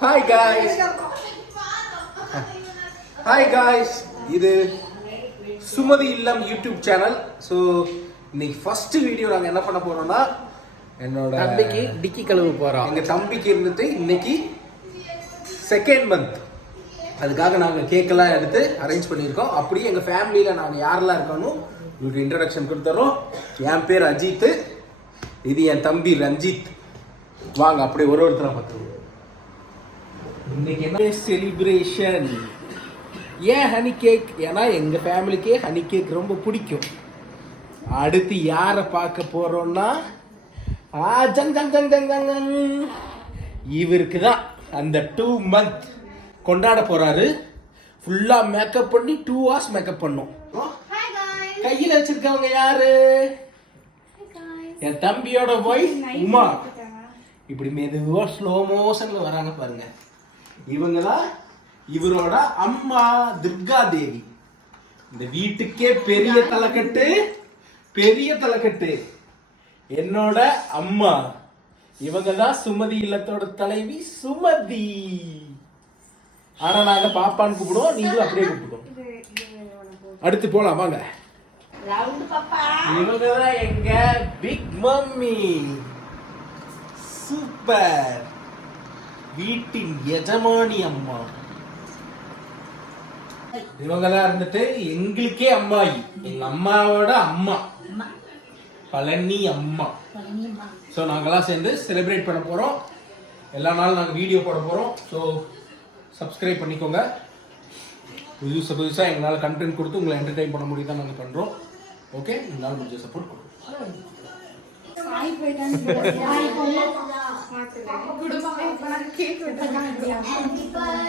Hi guys, hi guys, இது சுமதி இல்லம் YouTube channel. So இன்னைக்கு ஃபர்ஸ்ட் வீடியோ நாங்கள் என்ன பண்ண போறோம்னா, என்னோட தம்பிக்கு டிக்கி கழுவு போகிறோம். எங்கள் தம்பிக்கு இருந்துட்டு இன்னைக்கு செகண்ட் மந்த், அதுக்காக நாங்கள் கேக்கெல்லாம் எடுத்து அரேஞ்ச் பண்ணியிருக்கோம். அப்படியே எங்கள் ஃபேமிலியில் நாங்கள் யாரெல்லாம் இருக்கணும் உங்களுக்கு இன்ட்ரடக்ஷன் கொடுத்துறோம். என் பேர் அஜித், இது என் தம்பி ரஞ்சித். வாங்க அப்படியே ஒருத்தரை பார்த்துருவோம். இன்னைக்கு என்ன செலிப்ரேஷன்? ஏன் ஹனி கேக்? ஏன்னா எங்கள் ஃபேமிலிக்கே ஹனி கேக் ரொம்ப பிடிக்கும். அடுத்து யாரை பார்க்க போகிறோன்னா, ஜங் ஜங் ஜங் ஜங் ஜங் ஜங், இவருக்கு தான் அந்த 2 month கொண்டாட போகிறாரு. ஃபுல்லாக மேக்கப் பண்ணி 2 hours மேக்கப் பண்ணோம். கையில் வச்சிருக்கவங்க யாரு? என் தம்பியோட ஒய்ஃப் உமா. இப்படி மெதுவாக ஸ்லோ மோஷனில் வராங்க பாருங்க. இவங்க தான் இவரோட அம்மா துர்கா தேவி. இந்த வீட்டுக்கே பெரிய தலைக்கட்டு, பெரிய தலைக்கட்டு என்னோட அம்மா. இவங்க தான் சுமதி இல்லத்தோட தலைவி சுமதி. ஆனா நாங்க பாப்பான்னு கூப்பிடுவோம், நீங்களும் அப்படியே கூப்பிடுவோம். அடுத்து போலாம் வாங்க. இவங்க தான் எங்க பிக் மம்மி. சூப்பர், வீட்டின் எஜமானி அம்மா. இவங்கெல்லாம் இருந்துட்டு எங்களுக்கே அம்மாயி, எங்க அம்மாவோட அம்மா பழனி அம்மா. ஸோ நாங்கெல்லாம் சேர்ந்து செலிப்ரேட் பண்ண போறோம். எல்லா நாளும் நாங்கள் வீடியோ போட போறோம். ஸோ சப்ஸ்கிரைப் பண்ணிக்கோங்க. புதுசாக எங்களால் கண்டென்ட் கொடுத்து உங்களை என்டர்டைன் பண்ண முடியும் தான் நாங்கள் பண்ணுறோம். ஓகே, எங்களால் முடிஞ்ச சப்போர்ட் கொடுக்கும்.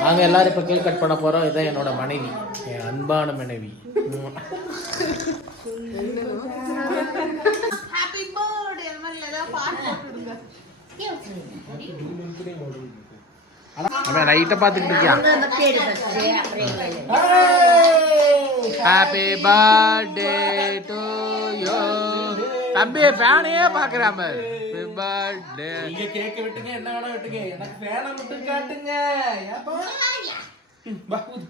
நாங்க எல்லாரும் இப்ப கேக் கட் பண்ண போறோம். இதான் என்னோட மனைவி, என் அன்பான மனைவி. லைட்டா பாத்துக்கிட்டு இருக்கியா? Happy birthday to you. தம்பி ஃபேனையே பாக்குறாம. Happy birthday. நீங்க கேக்க விட்டுங்க, என்ன வேணா விட்டுங்க, எனக்கு ஃபேனை மட்டும் காட்டுங்க. ஏப்பா பா ஊது.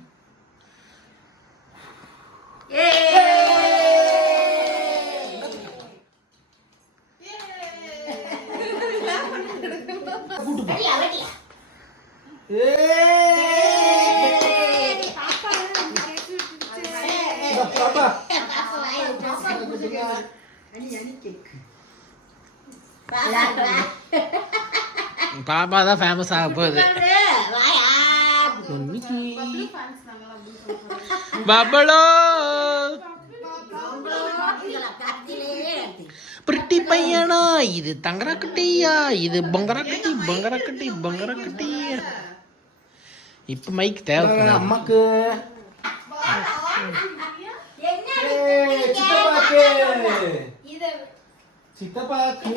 பாப்பா தான் ஃபேமஸ் ஆக போகுது. பபளோ பிரிட்டி பையனா, இது தங்கராக்கட்டியா, இது பங்கராக்கட்டி பங்கராக்கட்டி பங்கராக்கட்டி. இப்ப மைக் தேவை அம்மாக்கு, சித்தப்பாக்கு,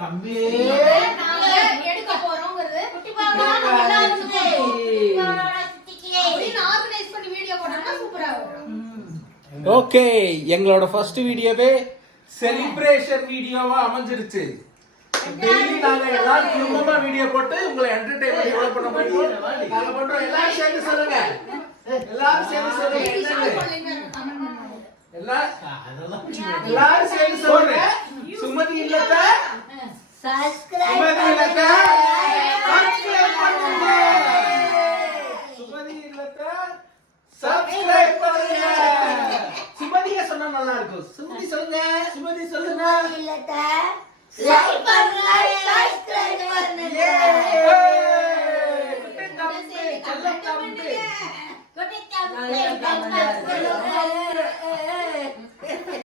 தம்பி எடுக்க போறோம்ங்கிறது ஓகே. எங்களோட ஃபர்ஸ்ட் வீடியோவே செலிப்ரேஷன் வீடியோவா அமைஞ்சிருச்சு. டெய்லி நாங்க எல்லாரும் குடும்பமா வீடியோ போட்டு உங்களை என்டர்டெயின்மென்ட் எவ்வளவு பண்ண முடியும் நாங்க பண்றோம். எல்லாரும் சேர்ந்து சொல்லுங்க, எல்லாரும் சேர்ந்து சொல்லுங்க. எல்லாரும் சேர்ந்து சொல்லுங்க. சுமதி இல்லத்தை சப்ஸ்கிரைப் பண்ணுங்க. சுமதி இல்லத்தை சப்ஸ்கிரைப் பண்ணுங்க. சுமதியை சொன்னா நல்லா இருக்கும். சுமதி சொல்லுங்க, சுமதி சொல்லுங்க. இல்லத்தை லைக் பண்ணுங்க, சப்ஸ்கிரைப் பண்ணுங்க. குட்டி தம்பி, செல்ல தம்பி, குட்டி தம்பி.